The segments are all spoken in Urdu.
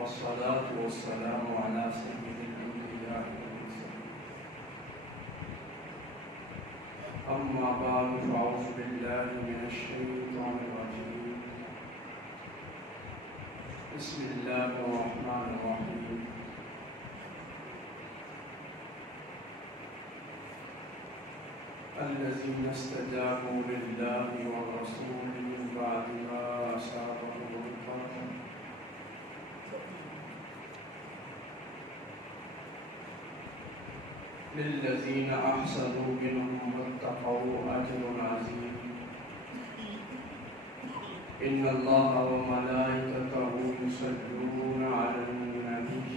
والصلاة والسلام على سيد الأنبياء والمرسلين أما بعد فأعوذ بالله من الشيطان الرجيم بسم الله الرحمن الرحيم الذين استجابوا لله والرسول من بعد ما أصابهم القرح للذين أحسنوا منهم واتقوا أجر عظيم إن الله وملائكته يصلون على النبي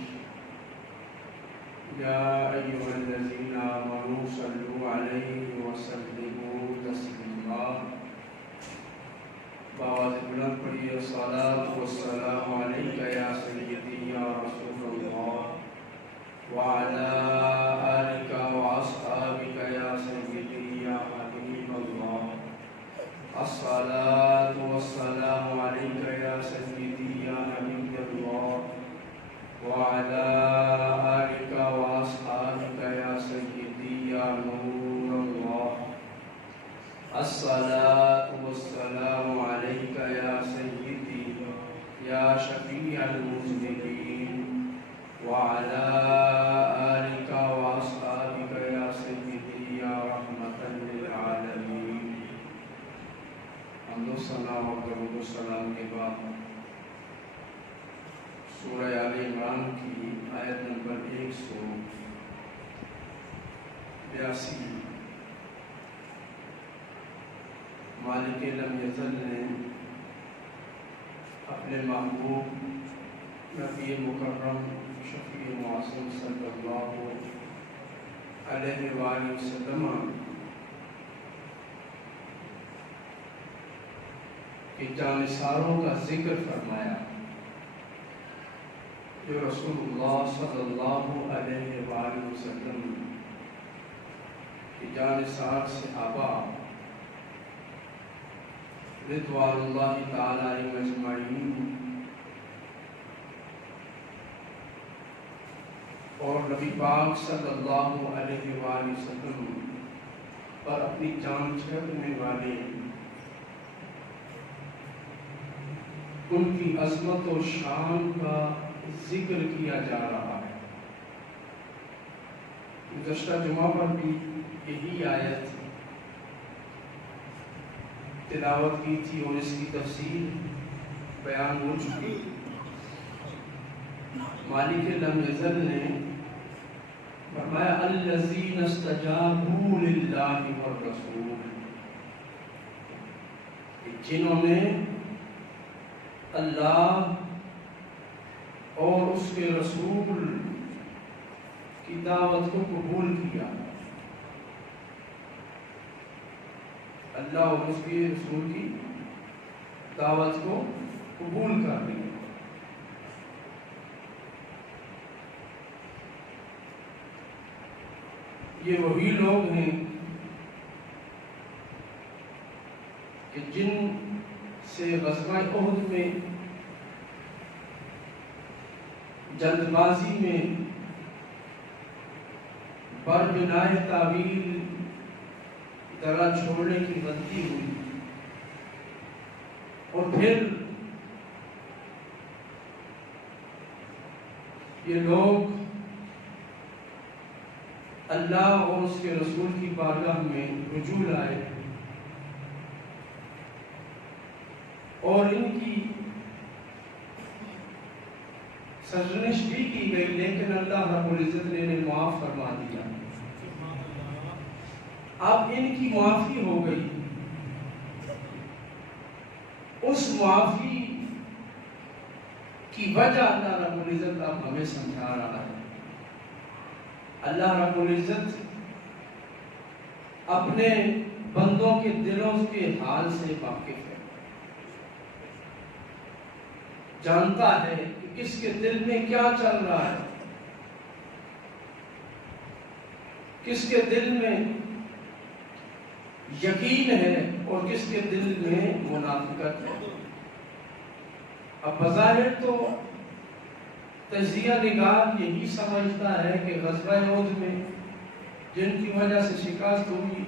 يا أيها الذين آمنوا صلوا عليه وسلموا تسليما باوات بلند پڑھیے الصلاة والسلام عليك يا سيدي يا رسول الله وعلى آلك وأصحابك يا سيدي يا حبيب الله الصلاة والسلام عليك يا سيدي يا نبي الله وعلى آلك وأصحابك يا سيدي يا نور الله الصلاة والسلام عليك يا سيدي يا شفيع المذنبين وعلى آلك وأصحابك يا سيدي يا رحمة للعالمين حمد و ثنا و درود و سلام کے بعد سورہ آل عمران کی آیت نمبر 182 مالک لم یزل نے اپنے محبوب نبی مکرم شفیع معصوم صلی اللہ علیہ وآلہ وسلم کی جانثاروں کا ذکر فرمایا جو رسول اللہ صلی اللہ علیہ وآلہ وسلم کی جانثار صحابہ رضوان اللہ تعالی علیہم اجمعین اور نبی پاک صلی اللہ علیہ وآلہ وسلم پر اپنی جان چھوڑنے والے ان کی عظمت و شان کا ذکر کیا جا رہا ہے۔ گزشتہ جمعہ پر بھی یہی آیت تلاوت کی تھی اور اس کی تفسیر بیان ہو چکی۔ مالک لم یزل نے فرمایا الذین استجابوا للہ والرسول، جنہوں نے اللہ اور اس کے رسول کی دعوت کو قبول کیا، اللہ اور اس کے رسول کی دعوت کو قبول کر لیا۔ یہ وہی لوگ ہیں کہ جن سے غزوہ احد میں جلد بازی میں بربنائے تعویل طرح چھوڑنے کی غلطی ہوئی، اور پھر یہ لوگ اللہ اور اس کے رسول کی بارگاہ میں رجوع لائے اور ان کی سرزنش بھی کی گئی، لیکن اللہ رب العزت نے انہیں معاف فرما دیا۔ اب ان کی معافی ہو گئی، اس معافی کی وجہ اللہ رب العزت اب ہمیں سمجھا رہا ہے۔ اللہ رب العزت اپنے بندوں کے دلوں کے حال سے واقف ہے، جانتا ہے کہ کس کے دل میں کیا چل رہا ہے، کس کے دل میں یقین ہے اور کس کے دل میں منافقت ہے۔ اب بظاہر تو تجزیہ نگار یہی سمجھتا ہے کہ غزوہ احد میں جن کی وجہ سے شکست ہوئی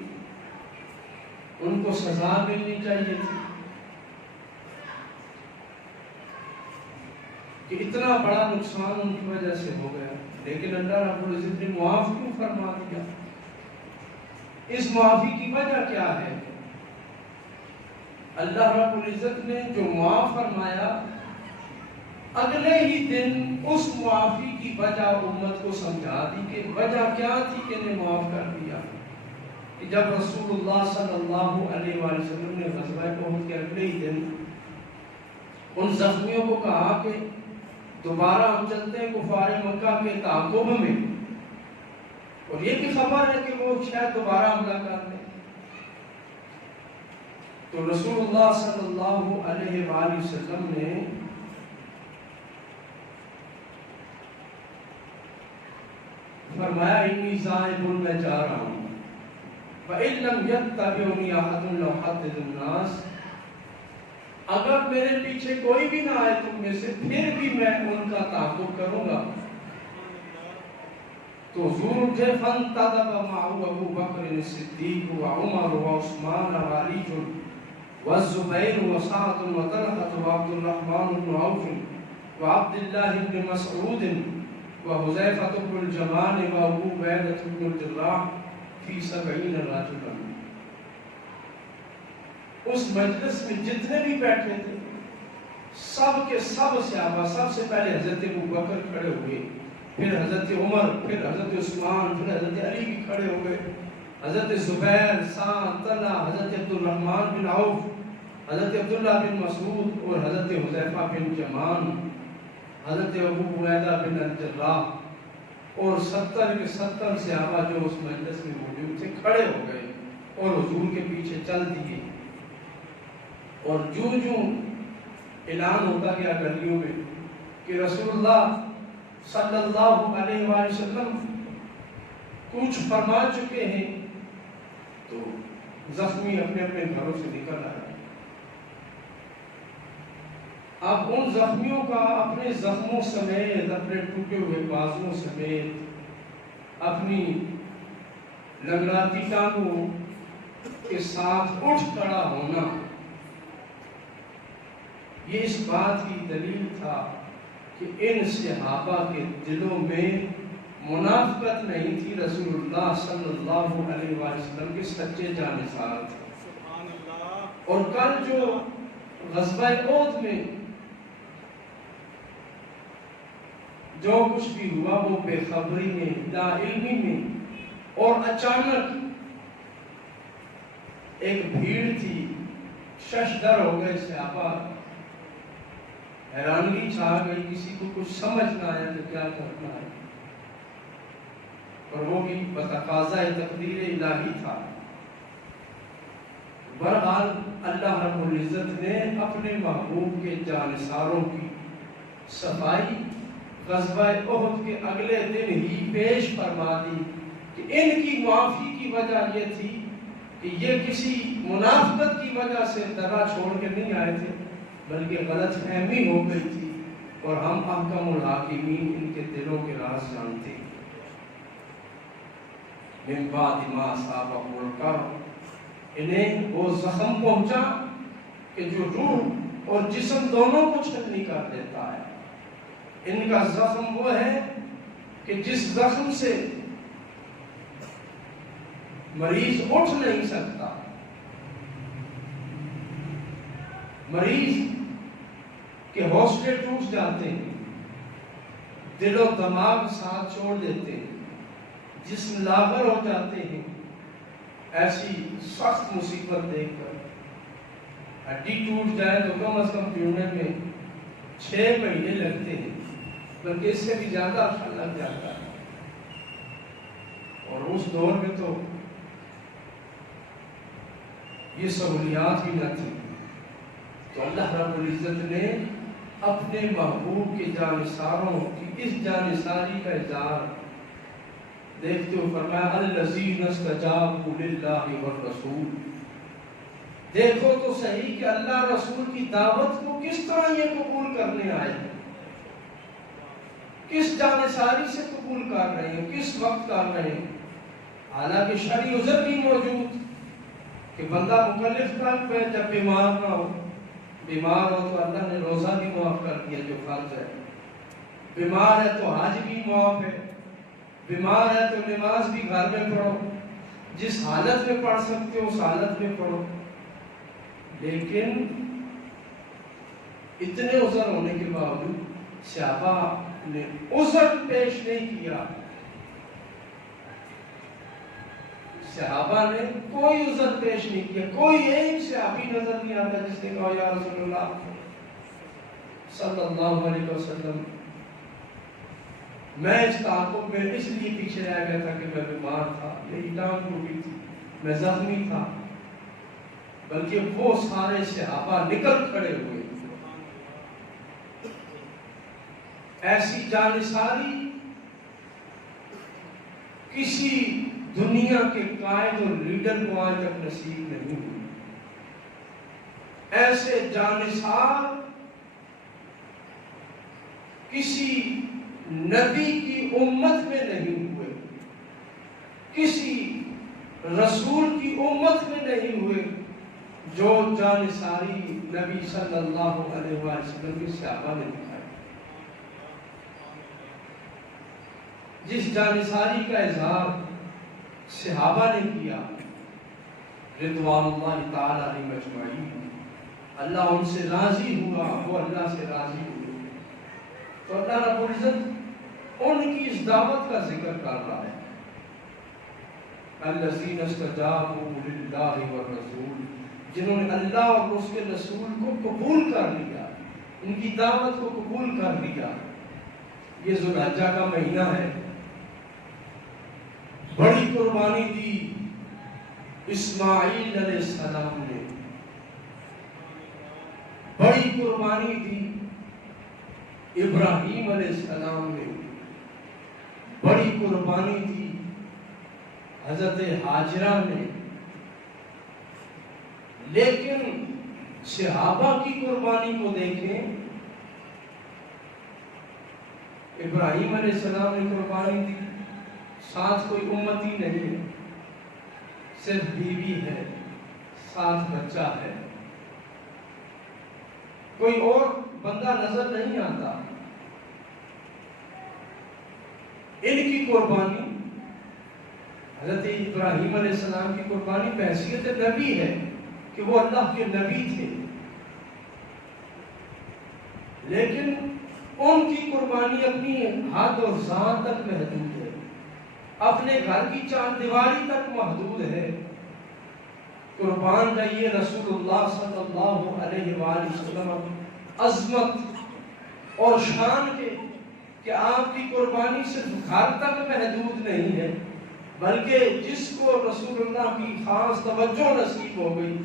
ان کو سزا ملنی چاہیے تھی کہ اتنا بڑا نقصان ان کی وجہ سے ہو گیا، لیکن اللہ رب العزت نے معاف کیوں فرما دیا؟ اس معافی کی وجہ کیا ہے؟ اللہ رب العزت نے جو معاف فرمایا، اگلے ہی دن اس معافی کی وجہ امت کو سمجھا دی کہ وجہ کیا تھی کہ انہیں معاف کر دیا۔ کہ جب رسول اللہ صلی اللہ علیہ وآلہ وسلم نے غزوہ احد کے اگلے ہی دن ان زخمیوں کو کہا کہ دوبارہ ہم چلتے ہیں کفار مکہ کے تعاقب میں، اور یہ بھی خبر ہے کہ وہ شاید دوبارہ حملہ کر دیں، تو رسول اللہ صلی اللہ علیہ وآلہ وسلم نے فرمایا انی ذاہب، میں جا رہا ہوں، فَإِن لَّمْ يَتَّبِعْنِي أَحَدٌ لَّأُحَدِّثُ النَّاسَ، اگر میرے پیچھے کوئی بھی نہ آئے تم میں سے، پھر بھی میں ان کا تعاقب کروں گا۔ تو حضور اٹھے، فَانْتَدَبَ مَعَهُ أَبُو بَكْرٍ الصِّدِّيقُ وَعُمَرُ وَعُثْمَانُ وَعَلِيٌّ وَالزُّبَيْرُ وَسَعْدٌ وَطَلْحَةُ وَعَبْدُ الرَّحْمَنُ بْنُ عَوْفٍ وَعَبْدُ اللَّهِ بْنِ مَسْعُودٍ وَحُذَيْفَةُ بْنُ الْيَمَانِ وَأَبُو عُبَيْدَةَ بْنُ الْجَرَّاحِ فِي 70 رَجُلًا۔ اس مجلس میں جتنے بھی بیٹھے تھے سب کے سب صحابہ، سب سے پہلے حضرت ابو بکر کھڑے ہوئے، پھر حضرت عمر، پھر حضرت عثمان، پھر حضرت علی بھی کھڑے ہوئے، حضرت زبیر، سعد، طلحہ، حضرت عبد الرحمن بن عوف، حضرت عبداللہ بن مسعود اور حضرت حذیفہ بن یمان، حضرت ابو عبیدہ بن الجراح، اور 70 کے 70 صحابہ جو اس مجلس میں موجود تھے کھڑے ہو گئے اور حضور کے پیچھے چل دیے، اور جو اعلان ہوتا گیا گلیوں میں کہ رسول اللہ صلی اللہ علیہ وآلہ وسلم کچھ فرما چکے ہیں، تو زخمی اپنے اپنے گھروں سے نکل آئے۔ اب ان زخمیوں کا اپنے زخموں سمیت، اپنے ٹوٹے ہوئے بازوؤں سمیت، اپنی لنگڑاتی ٹانگوں کے ساتھ اٹھ کھڑا ہونا، یہ اس بات کی دلیل تھا کہ ان صحابہ کے دلوں میں منافقت نہیں تھی، رسول اللہ صلی اللہ علیہ وآلہ وسلم کے سچے جانثار تھے۔ اور کل جو غزوہ احد میں جو کچھ بھی ہوا وہ بے خبری میں، لا علمی میں، اور اچانک ایک بھیڑ تھی، ششدر ہو گئے صحابہ، حیرانگی چھا گئی، کسی کو کچھ سمجھ نہ آیا کہ کیا کرنا ہے، اور وہ بھی بتقاضۂ تقدیر الہی تھا۔ بہرحال اللہ رب العزت نے اپنے محبوب کے جانثاروں کی صفائی غزوہ احد کے اگلے دن ہی پیش فرما دی کہ ان کی معافی کی وجہ یہ تھی کہ یہ کسی منافقت کی وجہ سے درہ چھوڑ کے نہیں آئے تھے، بلکہ غلط فہمی ہو گئی تھی، اور ہم احکم الحاکمین ان کے دلوں کے راز جانتے ہیں۔ من بعد ما اصابهم الکرب، انہیں وہ زخم پہنچا کہ جو روح اور جسم دونوں کو چھلنی کر دیتا ہے۔ ان کا زخم وہ ہے کہ جس زخم سے مریض اٹھ نہیں سکتا، مریض کے حوصلے ٹوٹ جاتے ہیں، دل و دماغ ساتھ چھوڑ دیتے ہیں، جسم لاغر ہو جاتے ہیں، ایسی سخت مصیبت دیکھ کر ہڈی ٹوٹ جائے تو کم از کم جڑنے میں 6 مہینے لگتے ہیں، بلکہ اس سے بھی زیادہ عرصہ لگ جاتا ہے، اور اس دور میں تو یہ سہولیات بھی نہ تھی۔ تو اللہ رب العزت نے اپنے محبوب کے جانثاروں کی اس جانثاری کا اظہار دیکھتے ہوئے فرمایا الذین استجابوا للہ والرسول، دیکھو تو صحیح کہ اللہ رسول کی دعوت کو کس طرح یہ قبول کرنے آئے۔ کس جانثاری سے قبول کر رہے ہیں، کس وقت کر رہے ہیں؟ حالانکہ شرعی عذر بھی موجود کہ بندہ مکلف تک پہ جب بیمار نہ ہو، بیمار ہو تو اللہ نے روزہ بھی معاف کر دیا جو فرض ہے، بیمار ہے تو حج بھی معاف ہے، بیمار ہے تو نماز بھی گھر میں پڑھو، جس حالت میں پڑھ سکتے ہو اس حالت میں پڑھو۔ لیکن اتنے عذر ہونے کے باوجود صحابہ نے عذر پیش نہیں کیا، صحابہ نے کوئی عذر پیش نہیں کیا۔ کوئی ایک صحابی نظر نہیں آتا جس نے کہا یا رسول اللہ صلی اللہ علیہ وسلم میں اس تعاقب میں اس لیے پیچھے رہ گیا تھا کہ میں بیمار تھا، میری ٹانگ ٹوٹی تھی، میں زخمی تھا، بلکہ وہ سارے صحابہ نکل کھڑے ہوئے۔ ایسی جانثاری کسی دنیا کے قائد اور لیڈر کو آج تک نصیب نہیں ہوئی۔ ایسے جانثار کسی نبی کی امت میں نہیں ہوئے، کسی رسول کی امت میں نہیں ہوئے جو جانثاری نبی صلی اللہ علیہ وسلم کے صحابہ نے دکھائی۔ جس جانثاری کا اظہار صحابہ نے کیا رضوان اللہ تعالی علیہم اجمعین، اللہ ان سے راضی ہوا، وہ اللہ سے راضی ہوئے، تو اللہ رب العزت ان کی اس دعوت کا ذکر کر رہا ہے۔ الذین استجابوا للہ والرسول، جنہوں نے اللہ اور اس کے رسول کو قبول کر لیا، ان کی دعوت کو قبول کر لیا۔ یہ ذو الحجہ کا مہینہ ہے، بڑی قربانی دی اسماعیل علیہ السلام نے، بڑی قربانی دی ابراہیم علیہ السلام نے، بڑی قربانی دی حضرت ہاجرہ نے، لیکن صحابہ کی قربانی کو دیکھیں۔ ابراہیم علیہ السلام نے قربانی دی، ساتھ کوئی امتی نہیں ہے، صرف بیوی ہے، ساتھ بچہ ہے، کوئی اور بندہ نظر نہیں آتا۔ ان کی قربانی، حضرت ابراہیم علیہ السلام کی قربانی بحیثیت نبی ہے کہ وہ اللہ کے نبی تھے، لیکن ان کی قربانی اپنی حد اور ذات تک محدود ہے، اپنے گھر کی چار دیواری تک محدود ہے۔ قربان جائیے رسول اللہ صلی اللہ علیہ وآلہ وسلم عظمت اور شان کے کہ آپ کی قربانی صرف گھر تک محدود نہیں ہے، بلکہ جس کو رسول اللہ کی خاص توجہ نصیب ہو گئی،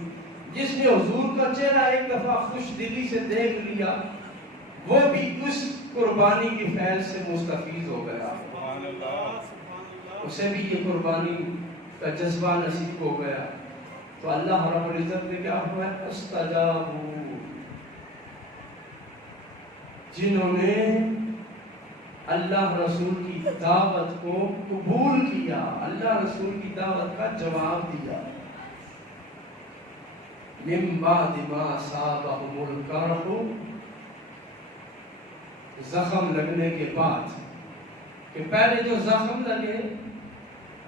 جس نے حضور کا چہرہ ایک دفعہ خوش دلی سے دیکھ لیا، وہ بھی اس قربانی کی فیض سے مستفید ہو گیا، اسے بھی یہ قربانی کا جذبہ نصیب ہو گیا۔ تو اللہ رب العزت نے کیا فرمایا؟ استجابوا، جنہوں نے اللہ رسول کی دعوت کو قبول کیا، اللہ رسول کی دعوت کا جواب دیا۔ من بعد ما اصابهم القرح، زخم لگنے کے بعد، کہ پہلے جو زخم لگے،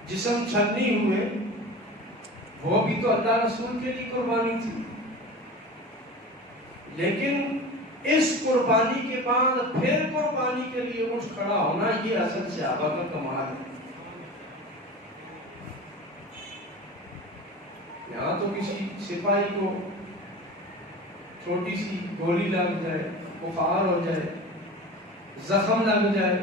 جسم چھلنی ہوئے، وہ بھی تو اللہ رسول کے لیے قربانی تھی، لیکن اس قربانی کے بعد پھر قربانی کے لیے اٹھ کھڑا ہونا، یہ اصل صحابہ کا کمال ہے۔ یہاں تو کسی سپاہی کو چھوٹی سی گولی لگ جائے، بخار ہو جائے، زخم لگ جائے،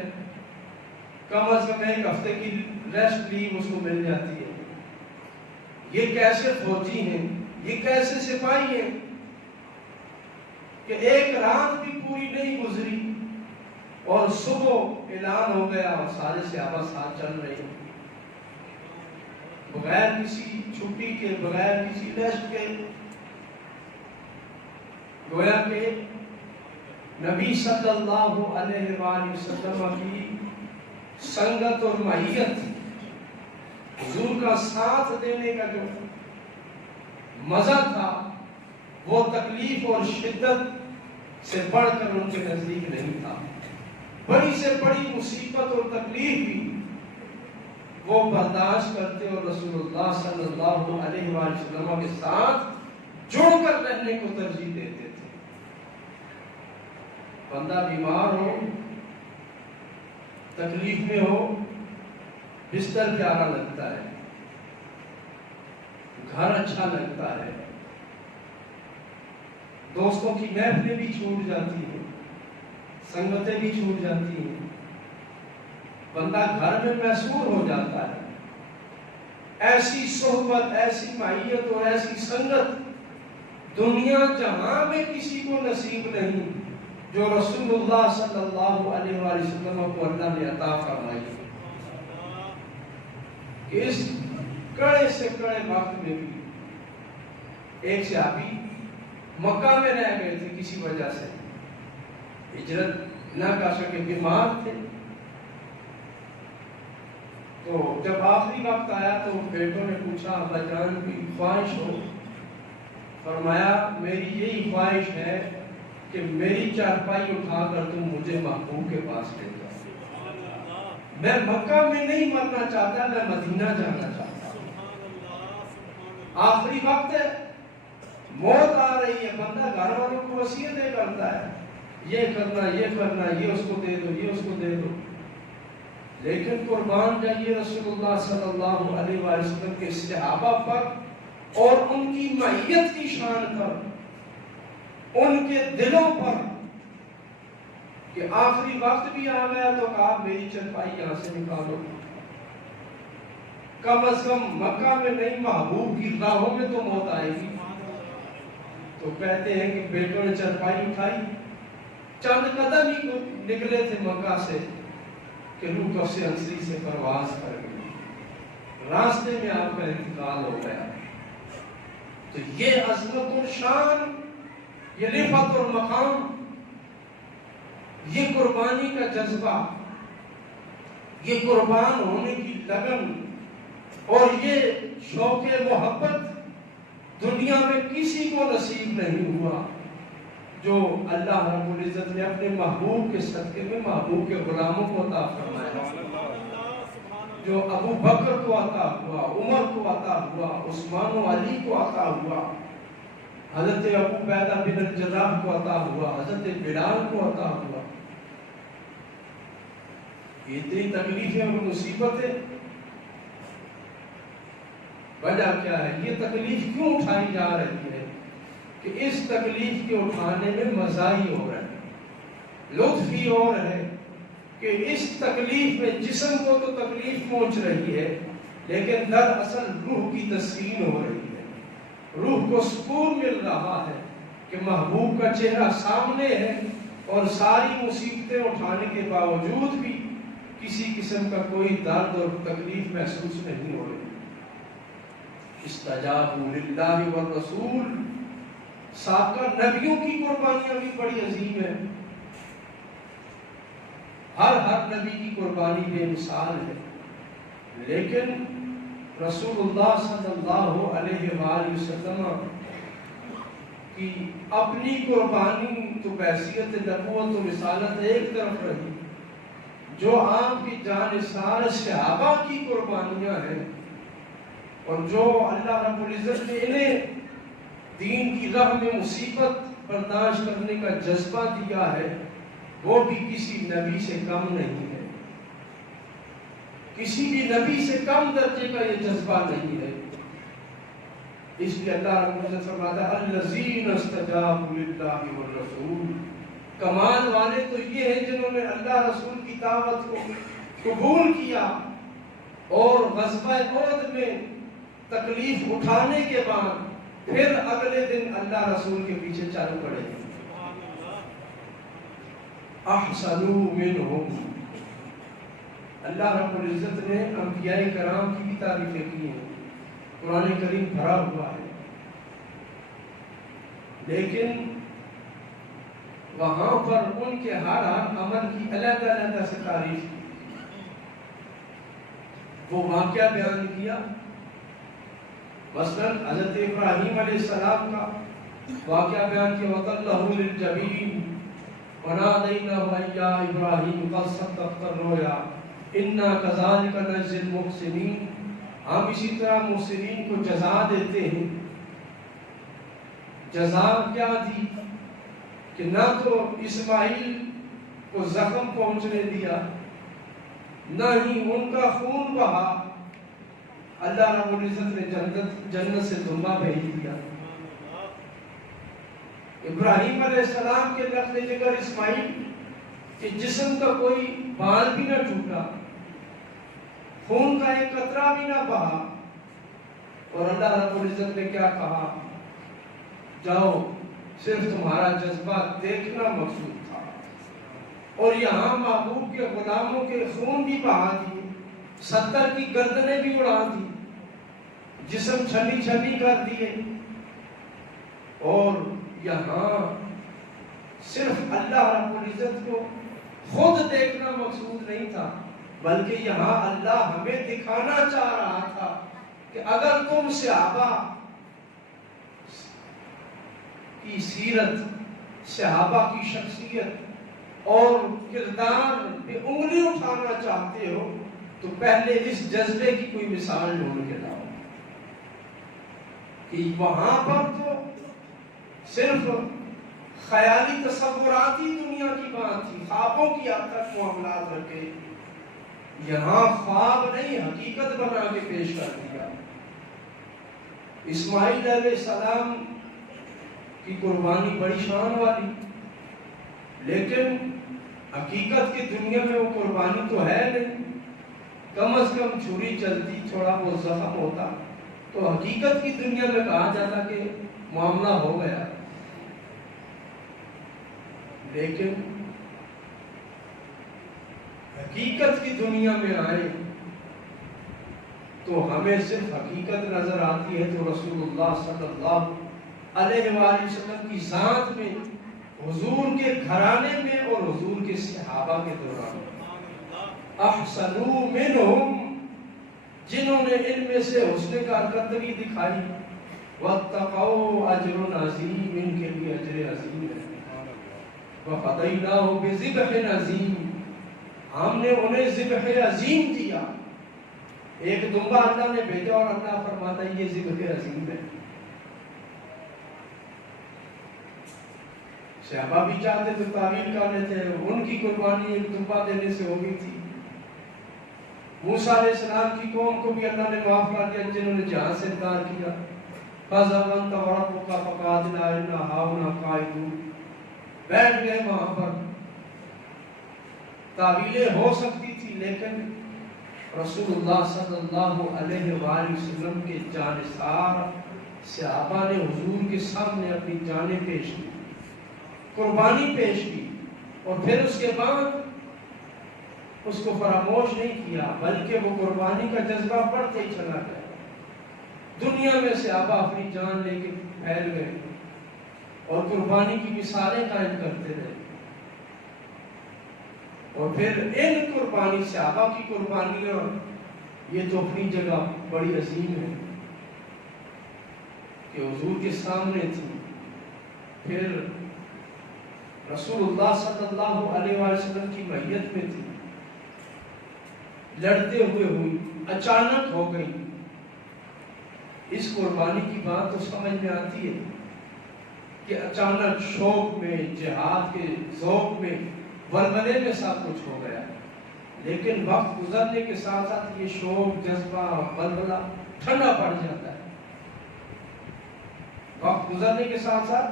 کم از کم ایک ہفتے کی ریسٹ لیو اس کو مل جاتی ہے۔ یہ کیسے فوجی ہیں، یہ کیسے سپاہی ہیں کہ ایک رات بھی پوری نہیں گزری اور صبح اعلان ہو گیا اور سارے صحابہ ساتھ چل رہے ہیں، بغیر کسی چھٹی کے، بغیر کسی ریسٹ کے، گویا کہ نبی صلی اللہ علیہ وآلہ وسلم کی سنگت اور معیت، حضور کا ساتھ دینے کا جو مزہ تھا وہ تکلیف اور شدت سے بڑھ کر ان کے نزدیک نہیں تھا۔ بڑی سے بڑی مصیبت اور تکلیف بھی وہ برداشت کرتے اور رسول اللہ صلی اللہ علیہ وآلہ وسلم کے ساتھ جڑ کر رہنے کو ترجیح دیتے تھے۔ بندہ بیمار ہو، تکلیف میں ہو، بستر پیارا لگتا ہے، گھر اچھا لگتا ہے، دوستوں کی محفلیں بھی چھوٹ جاتی ہیں، سنگتیں بھی چھوٹ جاتی ہیں، بندہ گھر میں محصور ہو جاتا ہے۔ ایسی صحبت، ایسی معیت اور ایسی سنگت دنیا جہاں میں کسی کو نصیب نہیں جو رسول اللہ صلی اللہ علیہ وآلہ وسلم کو اللہ نے عطا فرمائی کہ اس کڑے سے کڑے وقت میں بھی ایک صحابی مکہ میں رہ گئے تھے، کسی وجہ سے ہجرت نہ کر سکے، بیمار تھے۔ تو جب آخری وقت آیا تو بیٹوں نے پوچھا ابا جان کی خواہش ہو؟ فرمایا میری یہی خواہش ہے کہ میری چارپائی اٹھا کر تم مجھے محبوب کے پاس لے جاؤ۔ میں مکہ میں نہیں مرنا چاہتا، میں مدینہ جانا چاہتا ہوں۔ آخری وقت ہے، موت آ رہی ہے، بندہ گھر والوں کو وصیتیں کرتا ہے، یہ کرنا، یہ کرنا، یہ اس کو دے دو، یہ اس کو دے دو، لیکن قربان جائیے رسول اللہ صلی اللہ علیہ وآلہ وسلم کے صحابہ پر اور ان کی معیت کی شان پر، ان کے دلوں پر، کہ آخری وقت بھی آ گیا تو کہا میری چرپائی یہاں سے نکالو، کم از کم مکہ میں نہیں محبوب کی راہوں میں تو موت آئے گی۔ تو کہتے ہیں کہ بیٹوں نے چرپائی اٹھائی، چند قدم ہی نکلے تھے مکہ سے کہ روح کف سے انسری سے پرواز کر گئی، راستے میں آپ کا انتقال ہو گیا۔ تو یہ عظمت اور شان، یہ رفعت اور مقام، یہ قربانی کا جذبہ، یہ قربان ہونے کی لگن اور یہ شوق محبت دنیا میں کسی کو نصیب نہیں ہوا جو اللہ رب العزت نے اپنے محبوب کے صدقے میں محبوب کے غلاموں کو عطا فرمایا، جو ابو بکر کو عطا ہوا، عمر کو عطا ہوا، عثمان و علی کو عطا ہوا، حضرت ابو عبیدہ بن الجراح کو عطا ہوا، حضرت بلال کو عطا ہوا۔ یہ اتنی تکلیفیں اور مصیبتیں، وجہ کیا ہے؟ یہ تکلیف کیوں اٹھائی جا رہی ہے؟ کہ اس تکلیف کے اٹھانے میں مزہ ہی ہو رہا ہے، لطف ہی ہو رہا ہے کہ اس تکلیف میں جسم کو تو تکلیف پہنچ رہی ہے لیکن دراصل روح کی تسکین ہو رہی ہے، روح کو سکون مل رہا ہے کہ محبوب کا چہرہ سامنے ہے اور ساری مصیبتیں اٹھانے کے باوجود بھی کسی قسم کا کوئی درد اور تکلیف محسوس نہیں ہو رہی۔ استجابوا للہ والرسول، سابقہ نبیوں کی قربانیاں بھی بڑی عظیم ہیں، ہر نبی کی قربانی بے مثال ہے، لیکن رسول اللہ صلی اللہ علیہ وآلہ وسلم کی اپنی قربانی تو بحیثیت نبوت و رسالت ایک طرف رہی، جو آپ کی جانثار صحابہ کی قربانیاں ہیں اور جو اللہ رب العزت نے انہیں دین کی راہ میں مصیبت برداشت کرنے کا جذبہ دیا ہے، وہ بھی کسی نبی سے کم نہیں ہے، کسی بھی نبی سے کم درجے کا یہ جذبہ نہیں ہے۔ اس لیے اللہ رب العزت فرماتا ہے الذین استجابوا للہ والرسول، کمال والے تو یہ ہیں جنہوں نے اللہ رسول کی دعوت کو قبول کیا اور غزوہ احد میں تکلیف اٹھانے کے بعد پھر اگلے دن اللہ رسول کے پیچھے چل پڑے۔ احسنوا منہم، اللہ رب العزت نے انبیاء کرام کی بھی تعریفیں کی ہیں، قرآن کریم بھرا ہوا ہے، لیکن وہاں پر ان کے ہر عمل کی علیحدہ علیحدہ سے تعریف کی، وہ واقعہ بیان کیا۔ مثلا حضرت ابراہیم علیہ السلام کا واقعہ بیان کیا، وَطَلَّهُ لِلْجَبِينِ وَنَادَيْنَاهُ يَا إِبْرَاهِيمُ قَدْ صَدَّقْتَ الرُّؤْيَا إِنَّا كَذَلِكَ نَجْزِي الْمُحْسِنِينَ، ہم اسی طرح محسنین کو جزا دیتے ہیں۔ جزا کیا دی کہ نہ تو اسماعیل کو زخم پہنچنے دیا، نہ ہی ان کا خون بہا، اللہ رب العزت نے جنت سے دمبا بھیج دیا۔ ابراہیم علیہ السلام کے نقل جگر اسماعیل کے جسم کا کوئی بال بھی نہ ٹوٹا، خون کا ایک قطرہ بھی نہ بہا، اور اللہ رب العزت نے کیا کہا؟ جاؤ، صرف تمہارا جذبہ دیکھنا مقصود تھا۔ اور یہاں محبوب کے غلاموں کے خون بھی بہا دیے، 70 کی گردنیں بھی اڑا دی، جسم چھلی چھلی کر دیے۔ اور یہاں صرف اللہ رب العزت کو خود دیکھنا مقصود نہیں تھا، بلکہ یہاں اللہ ہمیں دکھانا چاہ رہا تھا کہ اگر تم صحابہ کی سیرت، صحابہ کی شخصیت اور کردار پہ انگلی اٹھانا چاہتے ہو تو پہلے اس جذبے کی کوئی مثال ڈھونڈ کے لاؤ کہ وہاں پر تو صرف خیالی تصوراتی دنیا کی بات تھی، خوابوں کی حد تک معاملات رکھے، یہاں خواب نہیں حقیقت بنا کے پیش کر دیا۔ اسماعیل علیہ السلام کی قربانی بڑی شان والی، لیکن حقیقت کی دنیا میں وہ قربانی تو ہے نہیں، کم از کم چھری چلتی، تھوڑا بہت زخم ہوتا تو حقیقت کی دنیا میں کہا جاتا کہ معاملہ ہو گیا۔ لیکن حقیقت کی دنیا میں آئے تو ہمیں صرف حقیقت نظر آتی ہے تو رسول اللہ صلی اللہ علیہ وآلہ وسلم کی ذات میں، حضور کے گھرانے میں اور حضور کے صحابہ کے دوران۔ احسنوا منہم، جنہوں نے ان میں سے حسن کارکردگی دکھائی، واتقوا اجر عظیم، ان کے لیے اجر عظیم ہے۔ وفدیناہ بذبح عظیم، ہم نے انہیں ذبح عظیم دیا۔ ایک دمبا اللہ نے بھیجا اور اللہ فرماتا ہے یہ ذبح عظیم ہے۔ صحابہ بھی چاہتے تو تعویل کر لیتے ہیں، ان کی قربانی ایک دمبا دینے سے ہو گئی تھی۔ موسیٰ علیہ السلام کی قوم کو بھی اللہ نے معاف کر دیا جنہوں نے جہاں سے انکار کیا۔ فَذَهَبْ أَنْتَ وَرَبُّكَ فَقَاتِلَا إِنَّا هَاهُنَا قَاعِدُونَ، بیٹھ گئے وہاں پر۔ تعویلیں ہو سکتی تھی لیکن رسول اللہ صلی اللہ علیہ وآلہ وسلم کے جانثار صحابہ نے حضور کے سامنے اپنی جانیں پیش کی، قربانی پیش کی، اور پھر اس کے بعد اس کو فراموش نہیں کیا بلکہ وہ قربانی کا جذبہ بڑھتے ہی چلا گیا۔ دنیا میں صحابہ اپنی جان لے کے پھیل گئے اور قربانی کی مثالیں قائم کرتے رہے، اور پھر ان قربانی، صحابہ کی قربانیاں یہ تو اپنی جگہ بڑی عظیم ہے کہ حضور کے سامنے تھی، پھر رسول اللہ صلی اللہ علیہ وآلہ وسلم کی معیت میں تھی، لڑتے ہوئے ہوئی، اچانک ہو گئی۔ اس قربانی کی بات تو سمجھ میں آتی ہے کہ اچانک شوق میں، جہاد کے ذوق میں، ولولے میں سب کچھ ہو گیا، لیکن وقت گزرنے کے ساتھ ساتھ یہ شوق، جذبہ، ولولہ ٹھنڈا پڑ جاتا ہے۔ وقت گزرنے کے ساتھ ساتھ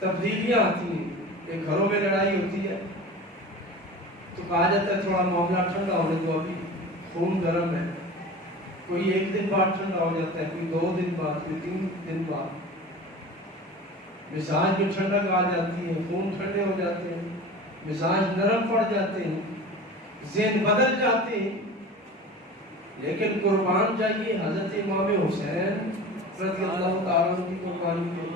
تبدیلیاں آتی ہیں، ایک گھروں میں لڑائی ہوتی ہے تو کہا جاتا ہے تھوڑا معاملہ ٹھنڈا ہونے دو، ابھی خون گرم ہے، کوئی ایک دن بعد ٹھنڈا ہو جاتا ہے، کوئی 2 دن بعد، کوئی 3 دن بعد، مزاج میں ٹھنڈک آ جاتی ہے، خون ٹھنڈے ہو جاتے ہیں، مزاج نرم پڑ جاتے ہیں، ذہن بدل جاتے ہیں۔ لیکن قربان جائیے حضرت امام حسین رضی اللہ تعالیٰ عنہ کی قربانی کے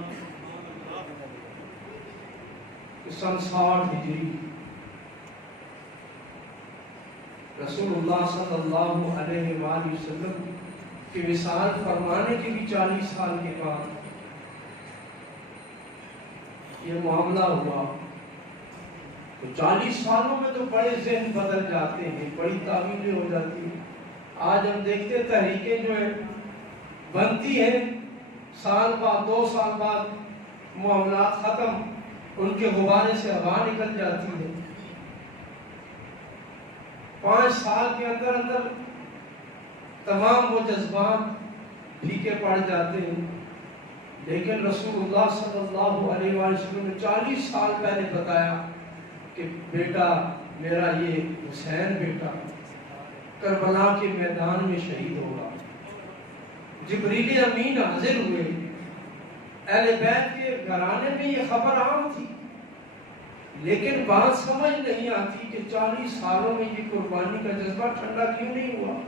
سن 60 ہجری رسول اللہ صلی اللہ علیہ وآلہ وسلم کی وصال فرمانے کے بھی 40 سال کے بعد یہ معاملہ ہوا. تو 40 سالوں میں تو بڑے ذہن بدل جاتے ہیں، بڑی تعمیریں ہو جاتی ہیں. آج ہم دیکھتے ہیں تحریکیں جو ہیں بنتی ہیں، سال بعد 2 سال بعد معاملات ختم، ان کے غبارے سے ہوا نکل جاتی ہے. 5 سال کے اندر اندر تمام وہ جذبات پھیکے پڑ جاتے ہیں. لیکن رسول اللہ صلی اللہ علیہ وآلہ وسلم نے 40 سال پہلے بتایا کہ بیٹا میرا یہ حسین بیٹا کربلا کے میدان میں شہید ہوگا. جبریل امین حاضر ہوئے. اہل بیت کے گھرانے میں یہ خبر عام تھی، لیکن بات سمجھ نہیں آتی کہ 40 سالوں میں یہ قربانی کا جذبہ ٹھنڈا کیوں نہیں ہوا.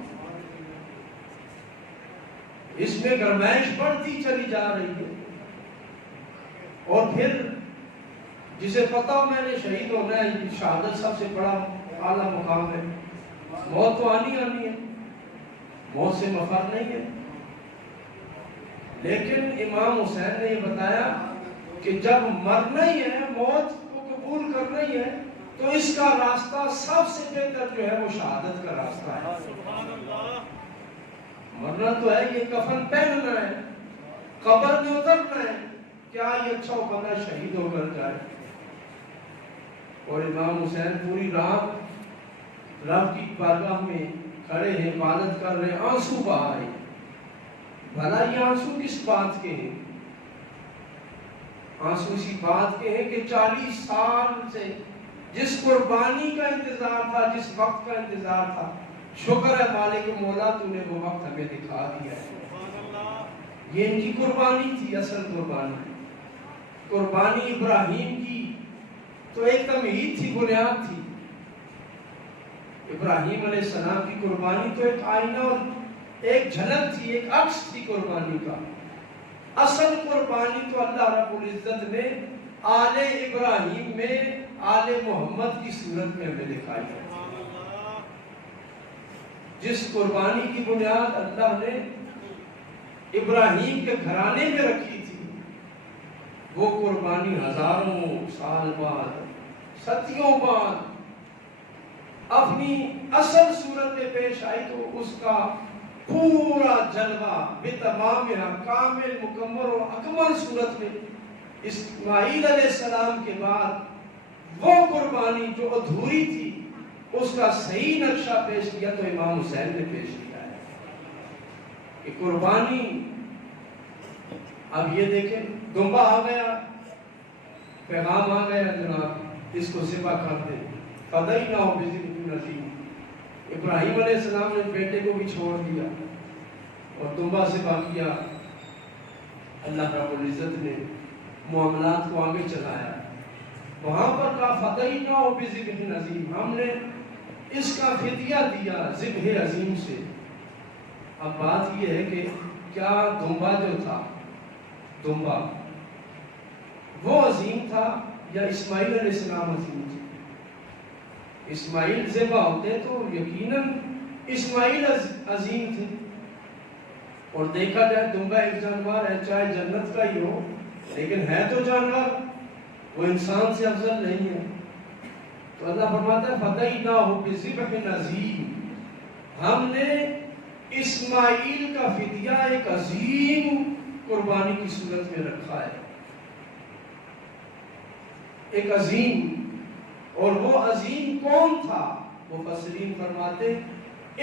اس میں گرمائش بڑھتی چلی جا رہی ہے. اور پھر جسے پتہ ہو میں نے شہید ہونا ہے، شہادت سب سے بڑا اعلیٰ مقام ہے، موت تو آنی ہے، موت سے مفر نہیں ہے. لیکن امام حسین نے یہ بتایا کہ جب مرنا ہی ہے، موت کو قبول کرنا ہی ہے، تو اس کا راستہ سب سے بہتر جو ہے وہ شہادت کا راستہ ہے. مرنا تو ہے، یہ کفن پہننا ہے، قبر میں اترنا ہے، کیا یہ اچھا بندہ شہید ہو کر جائے. اور امام حسین پوری رات رب کی بارگاہ میں کھڑے ہیں، عبادت کر رہے ہیں، آنسو بہا رہے ہیں. بھلا یہ آنسو کس بات کے ہیں؟ آنسو اسی بات کے ہیں کہ 40 سال سے جس قربانی کا انتظار تھا، جس وقت کا انتظار تھا، شکر ہے مالک مولا تو نے وہ وقت ہمیں دکھا دیا ہے. یہ ان کی قربانی تھی، اصل قربانی. قربانی ابراہیم کی تو ایک تمہید تھی، بنیاد تھی. ابراہیم علیہ السلام کی قربانی تو ایک آئینہ اور ایک جھلک تھی، ایک عکس تھی قربانی کا. اصل قربانی تو اللہ رب العزت نے آل ابراہیم میں آل محمد کی صورت میں ہمیں دکھائی ہے. جس قربانی کی بنیاد اللہ نے ابراہیم کے گھرانے میں رکھی تھی، وہ قربانی ہزاروں سال بعد، صدیوں بعد اپنی اصل صورت میں پیش آئی. تو اس کا پورا جلوہ بتمامہ کامل مکمل اور اکمل صورت میں اسماعیل علیہ السلام کے بعد وہ قربانی جو ادھوری تھی، اس کا صحیح نقشہ پیش کیا تو امام حسین نے پیش کیا ہے کہ قربانی. اب یہ دیکھیں دمبا آ گیا، پیغام آ گیا، جناب اس کو ذبح کر دیں، فدائی نہ ہو بذبح نذیر. ابراہیم علیہ السلام نے بیٹے کو بھی چھوڑ دیا اور دمبا ذبح کیا. اللہ رب العزت نے معاملات کو آگے چلایا. وہاں پر کہا فدائی نہ ہو بذبح نذیر، ہم نے اس کا فدیہ دیا ذبح عظیم سے. اب بات یہ ہے کہ کیا دمبا جو تھا، دمبا وہ عظیم تھا یا اسماعیل علیہ السلام عظیم تھے؟ اسماعیل ذبح ہوتے تو یقیناً اسماعیل عظیم تھے. اور دیکھا جائے دمبا ایک جانور ہے، چاہے جنت کا ہی ہو، لیکن ہے تو جانور، وہ انسان سے افضل نہیں ہے. تو اللہ فرماتا ہے فدیناہ بذبح نذیر، ہم نے اسماعیل کا فدیہ ایک عظیم قربانی کی صورت میں رکھا ہے، ایک عظیم. اور وہ عظیم کون تھا؟ مفسرین فرماتے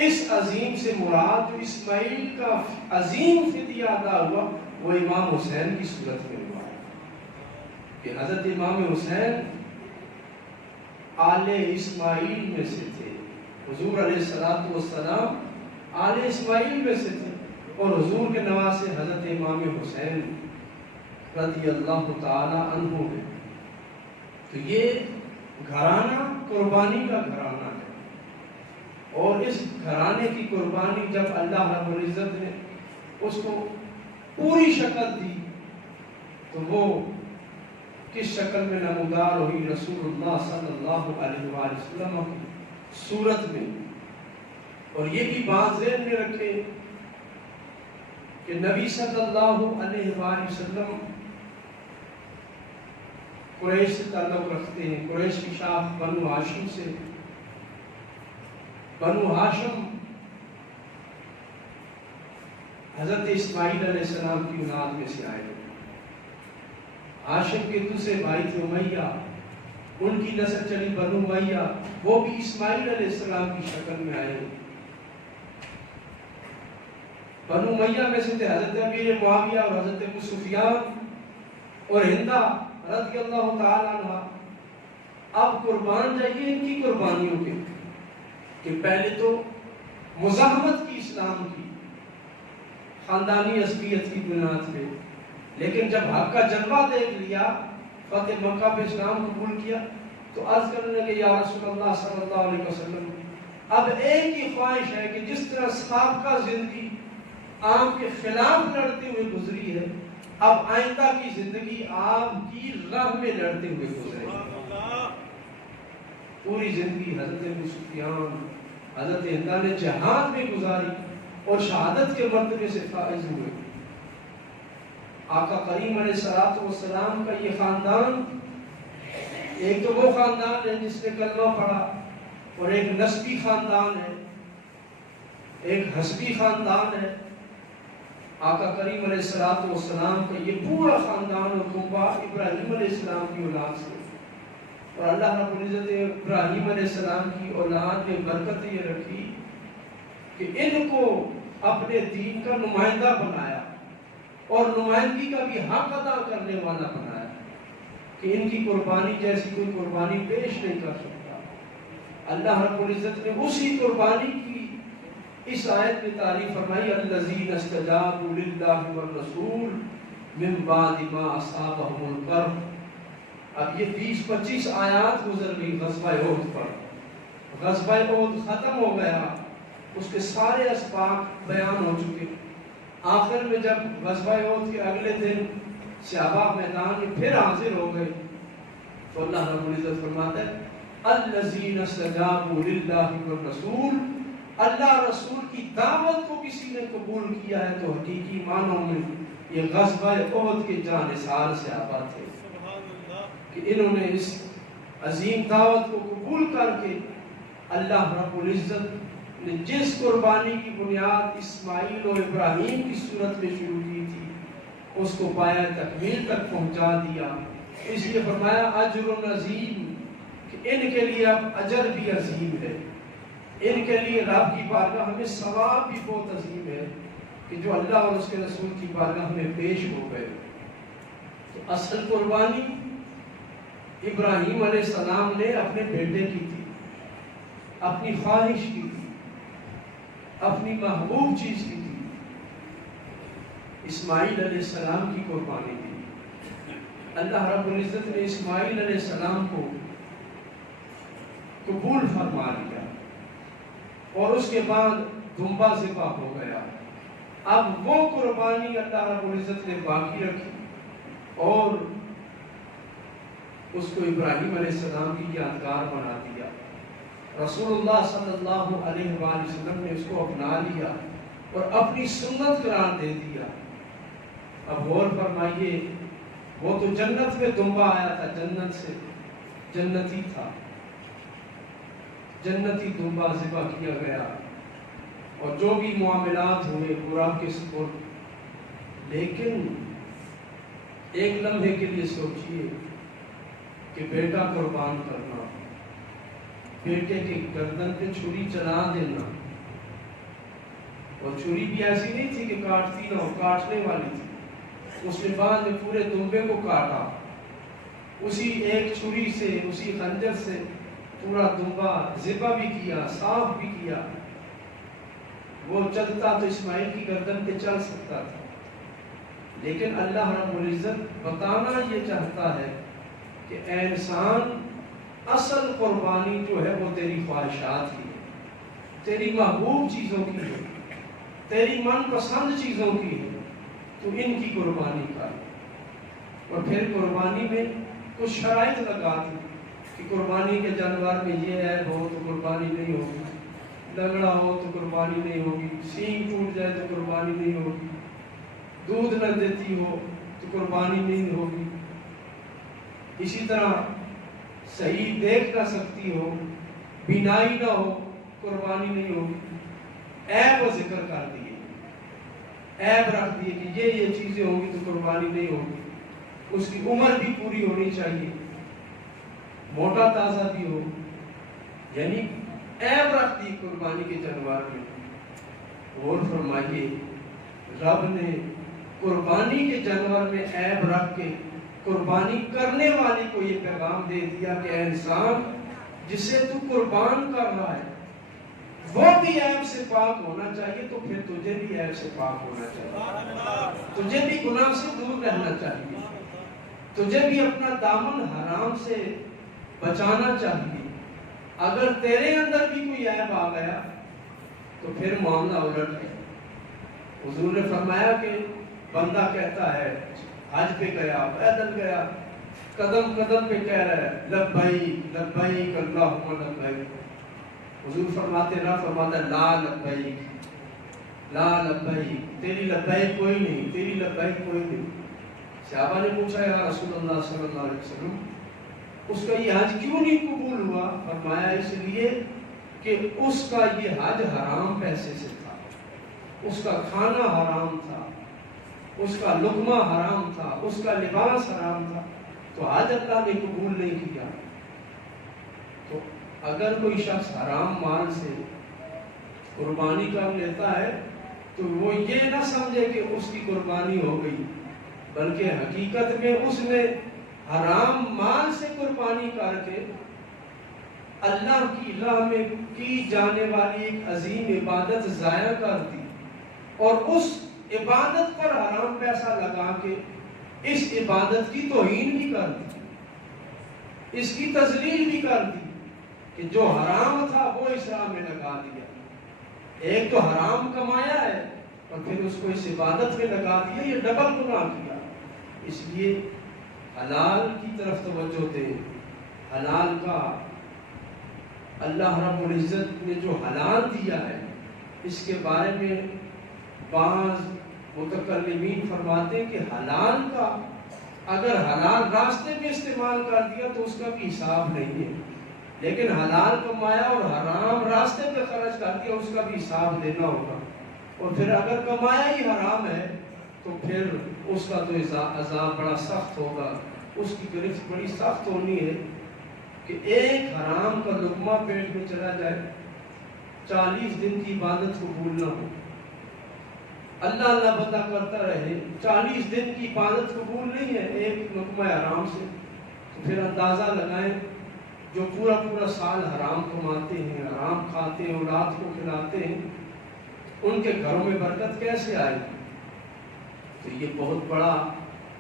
اس عظیم سے مراد جو اسماعیل کا عظیم فدیہ ادا ہوا وہ امام حسین کی صورت میں ہوا ہے کہ حضرت امام حسین آل اسماعیل میں سے تھے. حضور علیہ السلام آل اسماعیل میں سے تھے اور حضور کے نواسے حضرت امام حسین رضی اللہ تعالی عنہ ہے. تو یہ گھرانہ قربانی کا گھرانہ ہے، اور اس گھرانے کی قربانی جب اللہ رب العزت نے اس کو پوری شکل دی تو وہ کس شکل میں نمودار ہوئی رسول اللہ صلی اللہ علیہ وآلہ وسلم کی صورت میں. اور یہ بھی بات ذہن میں رکھیں کہ نبی صلی اللہ علیہ وآلہ وسلم قریش سے تعلق رکھتے ہیں. قریش کی شاخ بنو ہاشم سے. بنو ہاشم حضرت اسماعیل علیہ السلام کی اولاد میں سے آئے. ہاشم کے دوسرے بھائی تھے امیہ، ان کی نسل چلی بنو امیہ، وہ بھی اسماعیل علیہ السلام کی شکل میں آئے. بنو امیہ میں سے تھے حضرت امیر معاویہ اور حضرت ابو سفیان اور ہندہ رضی اللہ تعالی عنہ. اب قربان جائیے ان کی قربانیوں کے کہ پہلے تو مزاحمت کی اسلام کی خاندانی عصبیت کی بنیاد پہ، لیکن جب حق کا جلوہ دیکھ لیا، فتح مکہ پہ اسلام قبول کیا، تو عرض کرنے لگے یا رسول اللہ صلی اللہ علیہ وسلم اب ایک ہی خواہش ہے کہ جس طرح سابقہ زندگی آپ کے خلاف لڑتے ہوئے گزری ہے، اب آئندہ کی زندگی آپ کی راہ میں لڑتے ہوئے گزرے. پوری زندگی حضرت ابو سفیان حضرت ہندہ نے جہاد میں گزاری اور شہادت کے مرتبے سے فائز ہوئے. آقا کریم علیہ السلام کا یہ خاندان ایک تو وہ خاندان ہے جس نے کلمہ پڑھا، اور ایک نسبی خاندان ہے، ایک حسبی خاندان ہے. آقا کریم علیہ السلام کا یہ پورا خاندان اور کنبہ ابراہیم علیہ السلام کی اولاد سے. اور اللہ رب العزت ابراہیم علیہ السلام کی اولاد میں برکت یہ رکھی کہ ان کو اپنے دین کا نمائندہ بنایا اور نمائندگی کا بھی حق ادا کرنے والا بنایا کہ ان کی قربانی جیسی کوئی قربانی پیش نہیں کر سکتا. اللہ رب العزت نے اسی قربانی کی اس آیت میں تعریف فرمائی الذین استجابوا للہ والرسول من بعد ما اصابهم الکرب. اب یہ 20-25 آیات گزر گئی غزوہ احد پر. غزوہ احد ختم ہو گیا، اس کے سارے اسباق بیان ہو چکے. آخر میں جب غزوہ احد کے اگلے دن صحابہ میدان میں پھر حاضر ہو گئے تو اللہ رب العزت فرماتا ہے الذین استجابوا للہ والرسول، اللہ رسول کی دعوت کو کسی نے قبول کیا ہے تو حقیقی معنوں میں یہ غزوہ احد کے جانثار صحابہ تھے کہ انہوں نے اس عظیم دعوت کو قبول کر کے اللہ رب العزت نے جس قربانی کی بنیاد اسماعیل اور ابراہیم کی صورت میں شروع کی تھی اس کو پایا تکمیل تک پہنچا دیا. اس لیے فرمایا اجر عظیم کہ ان کے لیے اب اجر بھی عظیم ہے، ان کے لیے رب کی بارگاہ میں ثواب بھی بہت عظیم ہے کہ جو اللہ اور اس کے رسول کی بارگاہ میں پیش ہو گئے. تو اصل قربانی ابراہیم علیہ السلام نے اپنے بیٹے کی تھی، اپنی خواہش کی تھی، اپنی محبوب چیز کی تھی. اسماعیل علیہ السلام کی قربانی تھی. اللہ رب العزت نے اسماعیل علیہ السلام کو قبول فرما لیا اور اس کے بعد دمبا ذبح ہو گیا. اب وہ قربانی اللہ رب العزت نے باقی رکھی اور اس کو ابراہیم علیہ السلام کی یادگار بنا دیا. رسول اللہ صلی اللہ علیہ وآلہ وسلم نے اس کو اپنا لیا اور اپنی سنت قرار دے دیا. اب غور فرمائیے، وہ تو جنت میں دمبا آیا تھا، جنت سے، جنتی تھا، جنتی دمبا ذبح کیا گیا اور جو بھی معاملات ہوئے پورا کے سپرد. لیکن ایک لمحے کے لیے سوچئے کہ بیٹا قربان کرنا، بیٹے کے گردن پہ چھری چلا دینا، اور چھری بھی ایسی نہیں تھی کہ کاٹتی نہ ہو، کاٹنے والی تھی. اس نے بعد میں پورے دمبے کو کاٹا، اسی ایک چھری سے، اسی خنجر سے پورا دمبا ذبح بھی کیا، صاف بھی کیا. وہ چلتا تو اسماعیل کی گردن پہ چل سکتا تھا، لیکن اللہ رب العزت بتانا یہ چاہتا ہے کہ اے انسان، اصل قربانی جو ہے وہ تیری خواہشات کی ہے، تیری محبوب چیزوں کی ہے، تیری من پسند چیزوں کی ہے، تو ان کی قربانی کر. اور پھر قربانی میں کچھ شرائط لگا دی کہ قربانی کے جانور میں یہ عیب ہو تو قربانی نہیں ہوگی، لنگڑا ہو تو قربانی نہیں ہوگی، سینگ ٹوٹ جائے تو قربانی نہیں ہوگی، دودھ نہ دیتی ہو تو قربانی نہیں ہوگی، اسی طرح صحیح دیکھ نہ سکتی ہو، بینائی نہ ہو، قربانی نہیں ہوگی۔ عیب و ذکر کر دیے، عیب رکھ دیے کہ یہ چیزیں ہوں گی تو قربانی نہیں ہوگی۔ اس کی عمر بھی پوری ہونی چاہیے، موٹا تازہ بھی ہو، یعنی عیب رکھ دی قربانی کے جانور میں۔ اور فرمائیے رب نے قربانی کے جانور میں عیب رکھ کے قربانی کرنے والے کو یہ پیغام دے دیا کہ اے انسان، جسے تو قربان کر رہا ہے وہ بھی عیب سے پاک ہونا چاہیے، تو پھر تجھے بھی عیب سے پاک ہونا چاہیے، تجھے بھی گناہ سے دور رہنا چاہیے، تجھے بھی اپنا دامن حرام سے بچانا چاہیے۔ اگر تیرے اندر بھی کوئی عیب آ گیا تو پھر معاملہ الٹ ہے۔ حضور نے فرمایا کہ بندہ کہتا ہے حج پہ گیا، پیدل گیا، قدم قدم پہ کہہ رہا ہے لبیک لبیک اللہم لبیک، حضور فرماتے نہ فرماتا لا لبیک لا لبیک، تیری لبیک کوئی نہیں، تیری لبیک کوئی نہیں۔ صحابہ نے پوچھا یا رسول اللہ صلی اللہ علیہ وسلم اس کا یہ حج کیوں نہیں قبول ہوا؟ فرمایا اس لیے کہ اس کا یہ حج حرام پیسے سے تھا، اس کا کھانا حرام تھا، اس کا لقمہ حرام تھا، اس کا لباس حرام تھا، تو حج اللہ نے قبول نہیں کیا۔ تو اگر کوئی شخص حرام مال سے قربانی کر لیتا ہے تو وہ یہ نہ سمجھے کہ اس کی قربانی ہو گئی، بلکہ حقیقت میں اس نے حرام مال سے قربانی کر کے اللہ کی راہ میں کی جانے والی ایک عظیم عبادت ضائع کر دی، اور اس عبادت پر حرام پیسہ لگا کے اس عبادت کی توہین بھی کر دی، اس کی تذلیل بھی کر دی کہ جو حرام تھا وہ اس راہ میں لگا دیا۔ ایک تو حرام کمایا ہے اور پھر اس کو اس عبادت میں لگا دیا، یہ ڈبل گناہ کیا۔ اس لیے حلال کی طرف توجہ دیں۔ حلال کا اللہ رب العزت نے جو حلال دیا ہے اس کے بارے میں بعض متکلمین فرماتے ہیں کہ حلال کا اگر حلال راستے میں استعمال کر دیا تو اس کا بھی حساب نہیں ہے، لیکن حلال کمایا اور حرام راستے پہ خرچ کر دیا اس کا بھی حساب دینا ہوگا۔ اور پھر اگر کمایا ہی حرام ہے تو پھر اس کا تو عذاب بڑا سخت ہوگا، اس کی گرفت بڑی سخت ہونی ہے کہ ایک حرام کا لقمہ پیٹ میں چلا جائے، 40 دن کی عبادت قبول نہ ہو، اللہ اللہ بندہ کرتا رہے، 40 دن کی عبادت قبول نہیں ہے ایک لقمہ حرام سے، تو پھر اندازہ لگائیں جو پورا پورا سال حرام کماتے ہیں، حرام کھاتے ہیں، اولاد کو کھلاتے ہیں، ان کے گھروں میں برکت کیسے آئے گی؟ تو یہ بہت بڑا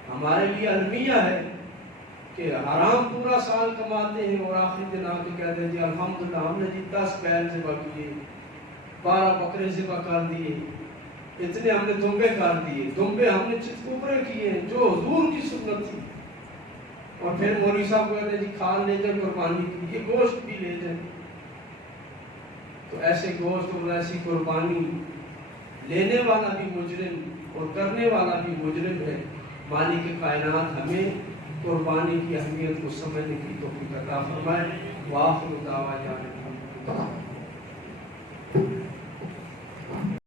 ہمارے لیے المیہ ہے کہ حرام پورا سال کماتے ہیں اور آخری دن آ کے کہتے ہیں جی الحمدللہ ہم نے جی 10 بیل ذبح کیے، 12 بکرے ذبح کر دیے، اتنے ہم نے دمبے کر دیے، دمبے ہم نے چتکوبرے کیے ہیں جو حضور کی سنت تھی، اور پھر مولوی صاحب کو کہتے ہیں جی کھال لے جائیں قربانی کی، یہ گوشت بھی لے جائیں۔ تو ایسے گوشت اور ایسی قربانی لینے والا بھی مجرم اور کرنے والا بھی مجرم ہے۔ مالک کائنات ہمیں قربانی کی اہمیت کو سمجھنے کی توفیق عطا فرمائے۔ وآخر دعوانا